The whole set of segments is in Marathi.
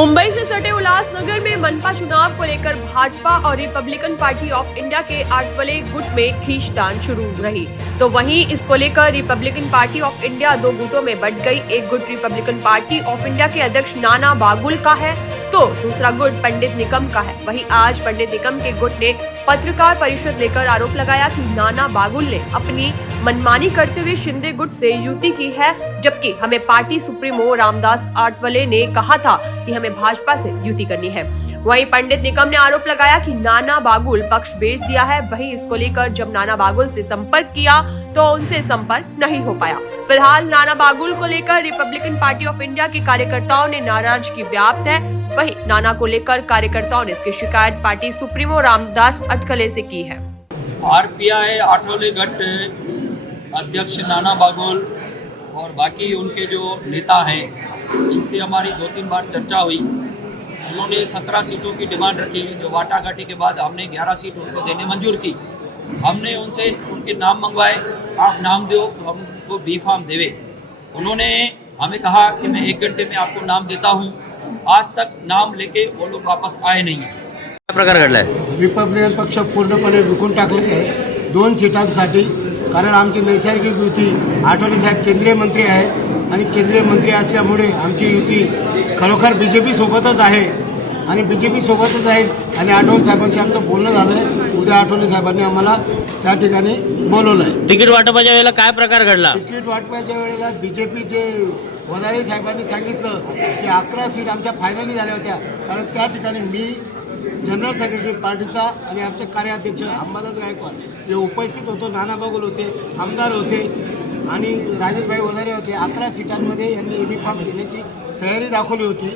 मुंबई से सटे उल्लासनगर में मनपा चुनाव को लेकर भाजपा और रिपब्लिकन पार्टी ऑफ इंडिया के आठवले गुट में खींचतान शुरू रही, तो वहीं इसको लेकर रिपब्लिकन पार्टी ऑफ इंडिया दो गुटों में बंट गई। एक गुट रिपब्लिकन पार्टी ऑफ इंडिया के अध्यक्ष नाना बागुल का है तो दूसरा गुट पंडित निकम का है। वहीं आज पंडित निकम के गुट ने पत्रकार परिषद लेकर आरोप लगाया कि नाना बागुल ने अपनी मनमानी करते हुए शिंदे गुट से युति की है, जबकि हमें पार्टी सुप्रीमो रामदास आठवले ने कहा था कि हमें भाजपा से युति करनी है। वहीं पंडित निकम ने आरोप लगाया कि नाना बागुल पक्ष बेच दिया है। वहीं इसको लेकर जब नाना बागुल से संपर्क किया तो उनसे संपर्क नहीं हो पाया। फिलहाल नाना बागुल को लेकर रिपब्लिकन पार्टी ऑफ इंडिया के कार्यकर्ताओं ने नाराजगी व्याप्त है। वहीं नाना को लेकर कार्यकर्ताओं ने इसकी शिकायत पार्टी सुप्रीमो रामदास आठवले से की है। आरपीआई आठवले गट अध्यक्ष नाना बागुल और बाकी उनके जो नेता हैं, इनसे हमारी 2-3 बार चर्चा हुई। उन्होंने 17 सीटों की डिमांड रखी, जो वाटाघाटी के बाद हमने 11 सीट उनको देने मंजूर की। हमने उनसे उनके नाम मंगवाए, आप नाम दो तो हम उनको बी फॉर्म देवे। उन्होंने हमें कहा कि मैं 1 घंटे में आपको नाम देता हूं। आज तक नाम लेके वो लोग वापस आए नहीं। काय प्रकार घडलाय? रिपब्लिकन पक्ष पूर्णपणे विकून टाकले आहे 2 सीटांसाठी, कारण आमची नैसर्गिक युती आठवले साहेब केंद्रीय मंत्री आहेत आणि केंद्रीय मंत्री असल्यामुळे आमची युती खरोखर BJP सोबतच आहे आणि BJP सोबतच आहे। आणि आठवले साहेबांशी आमचं बोलणं झालं आहे। उद्या आठवले साहेबांनी आम्हाला त्या ठिकाणी बोलवलं आहे। तिकीट वाटपाच्या वेळेला काय प्रकार घडला? तिकीट वाटपाच्या वेळेला BJP जे वधारे साहेबांनी सांगितलं की 11 सीट आमच्या फायनली झाल्या होत्या, कारण त्या ठिकाणी मी जनरल सेक्रेटरी पार्टीचा आणि आमचे कार्याध्यक्ष अंबादास गायकवाड हे उपस्थित होतो, नाना बागुल होते, आमदार होते आणि राजेशभाई वधारे होते। 11 सीटांमध्ये यांनी एबी फॉर्म देण्याची तयारी दाखवली होती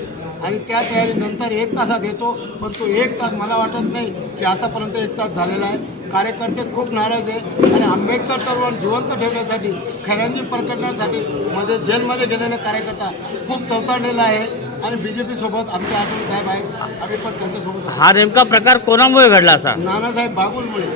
आणि त्या तयारीनंतर 1 तासात येतो, पण तो 1 तास मला वाटत नाही की आतापर्यंत 1 तास झालेला आहे। कार्यकर्ते खूप नाराज आहे आणि आंबेडकर चळवळ जिवंत ठेवण्यासाठी, खऱ्यांनी प्रकटण्यासाठी मध्ये जेलमध्ये गेलेले कार्यकर्ता खूप चौताळलेला आहे आणि BJP सोबत आमचे आठवले साहेब आहेत। आम्ही पण त्यांच्यासोबत। हा नेमका प्रकार कोणामुळे घडला असा? नानासाहेब बागुलमुळे।